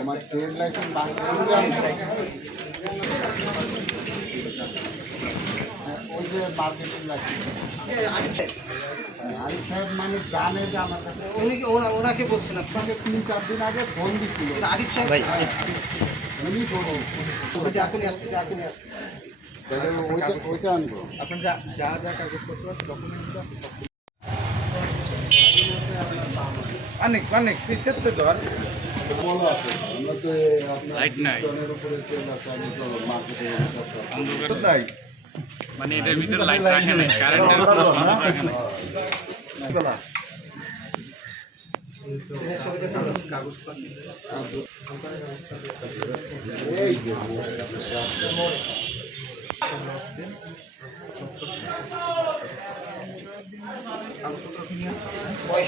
আমার trade licence ওই যে মার্কেটিং লাইসেন্স আরিফ সাহেব মানে জানে যে আমার কাছে ওনাকে বলছেন আপনাকে 3-4 দিন আগে ফোন দিছিল আরিফ সাহেব উনি বলুন এখনই আসতেছে তাহলে ওইটা আনবো আপনার যা যা যা কাগজপত্র আছে ডকুমেন্টগুলো আছে সব অনেক পিছের তো ধর বলো আছে আমরা তো আপনার জনের উপরে তেল আছে আমি তো মার্কেটে নাই মানে এটার ভিতরে লাইট রাখে না কারেন্টের কোনো সংযোগ রাখে না এই যে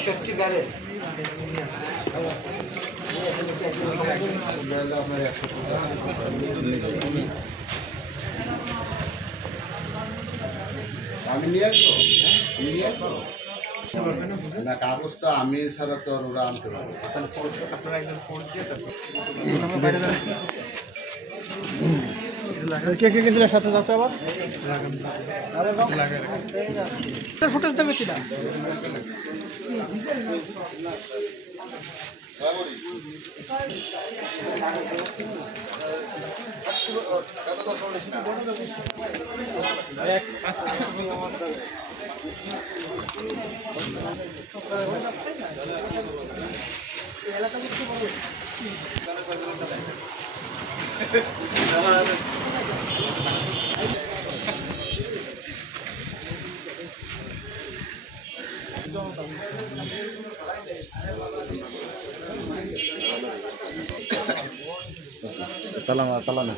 65 ব্যারেল আমি নিয়ে আসবো না কাগজ তো আমি ছাড়া তো আর ওরা আনতে পারবো আপনারা একজন ফোন দিয়ে কে কিন্তু সাথে যাতে আবার ফুটেজ দেবে কিনা তালা না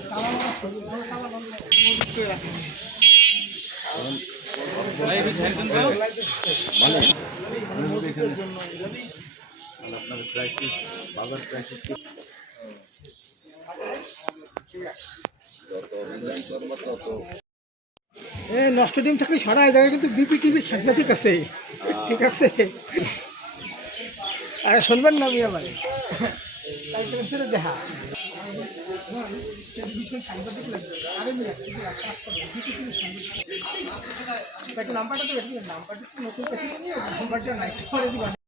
আপনার ক্রাইসিস বাজার ক্রাইসিস নষ্ট ডিম থাকলে সারা এই জায়গায় কিন্তু বিপি টিভির সাংঘাতিক আছে ঠিক আছে আর শুনবেন না আমি আবার দেখা সাংঘাতিক লাগবে নাম্বারটা তো নাম্বারটা নতুন নাম্বারটা নাই